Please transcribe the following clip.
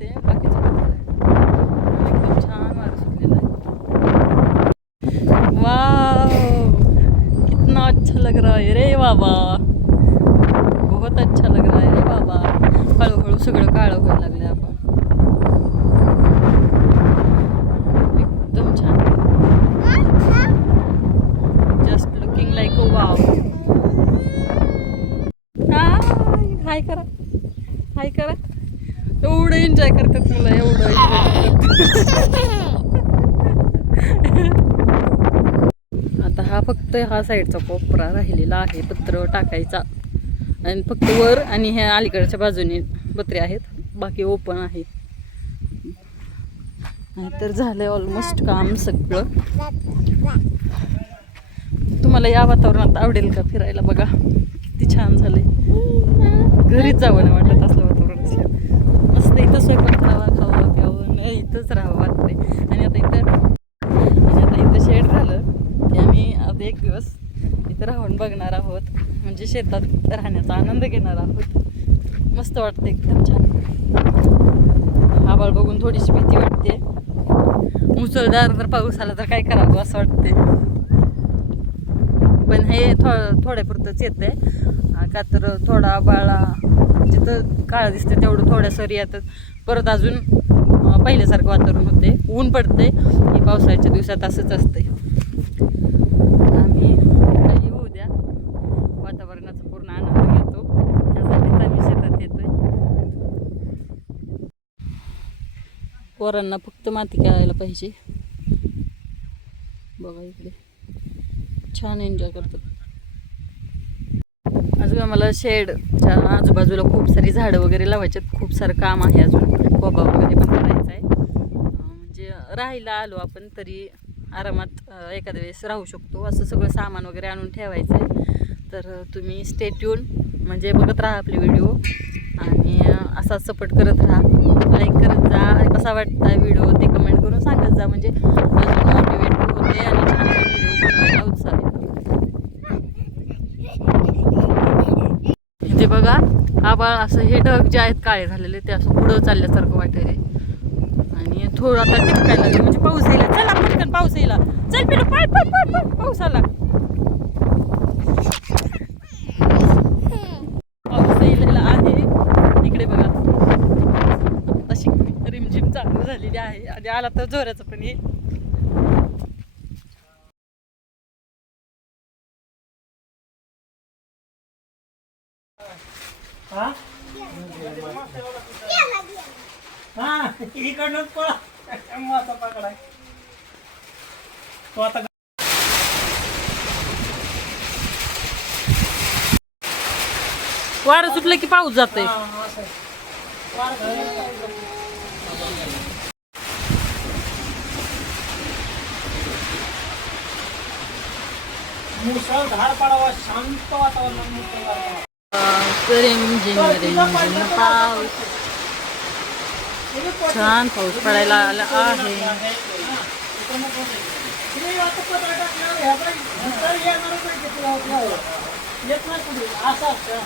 दिसते बाकीचं एकदम छान वारं सुटलेलं आहे. वाव कितना अच्छा लग रहा है रे बाबा, बहुत अच्छा लग रहा है रे बाबा. हळूहळू सगळं काळं व्हायला लागलं आपण. एकदम छान. Just looking like a wow. Hi करा, हाय करा. एवढं एन्जॉय करतात मुलं, एवढं एन्जॉय आता हा फक्त हा साईडचा कोपरा राहिलेला आहे पत्र टाकायचा, आणि फक्त वर आणि ह्या अलीकडच्या बाजूने पत्रे आहेत, बाकी ओपन आहे. तर झालंय ऑलमोस्ट काम सगळं. तुम्हाला या वातावरणात आवडेल का फिरायला? बघा किती छान झालंय. घरीच जावं नाही वाटत असलं वातावरण असलं. मस्त इथं स्वयंपाक करावा, खावं प्यावं, इथंच राहावं वाटतंय. आणि आता इथं शेड झालं की आम्ही आता एक दिवस इथं राहून बघणार आहोत, म्हणजे शेतात राहण्याचा आनंद घेणार आहोत. मस्त वाटतं, एकदम छान. आभाळ बघून थोडीशी भीती वाटते. मुसळधार जर पाऊस आला तर काय करावं असं वाटते, पण हे थोड्यापुरतंच येतं आहे. का तर थोडा आभाळा जिथं काळं दिसते तेवढं थोड्या सरी येतात, परत अजून पहिल्यासारखं वातावरण होते, ऊन पडते. हे पावसाळ्याच्या दिवसात असंच असते. आम्ही काही होऊ द्या, वातावरणाचा पूर्ण आनंद घेतो. त्यासाठी आम्ही शेतात येतोय. पोरांना फक्त माती खेळायला पाहिजे. बघा इकडे छान एन्जॉय करतात. अजून आम्हाला शेडच्या आजूबाजूला खूप सारी झाडं वगैरे लावायच्यात. खूप सारं काम आहे अजून, कोबा वगैरे पण करायचा आहे. म्हणजे राहायला आलो आपण तरी आरामात एखाद्या वेळेस राहू शकतो, असं सगळं सामान वगैरे आणून ठेवायचं आहे. तर तुम्ही स्टे ट्यून, म्हणजे बघत राहा आपले व्हिडिओ, आणि असाच सपोर्ट करत राहा. लाईक करत जा. कसा वाटता व्हिडिओ ते कमेंट करून सांगत जा, म्हणजे अजून मोटिवेट होते आणि छान व्हिडिओ बनवायला उत्साह येतो. इथे बघा आभाळ असं, हे ढग जे आहेत काळे झालेले ते असं पुढं चालल्यासारखं वाटेल, आणि थोडं आता टिपकायला लागले, म्हणजे पाऊस येईल. चला पटकन पाऊस येईल. चल पिलू पळ पळ पळ पळ, पाऊस आला. पाऊस येलेला आहे इकडे बघा. अशी रिमझिम चालू झालेली आहे, आणि आला तर जोराचं पण येईल. इकडनं पळा पकडाय तो आता. वारं सुटलं की पाऊस जातोय. मुसळधार पडावा, शांत वातावरण. पाऊस छान पाऊस पडायला आला आहे. येत नाही पुढे असं असतं.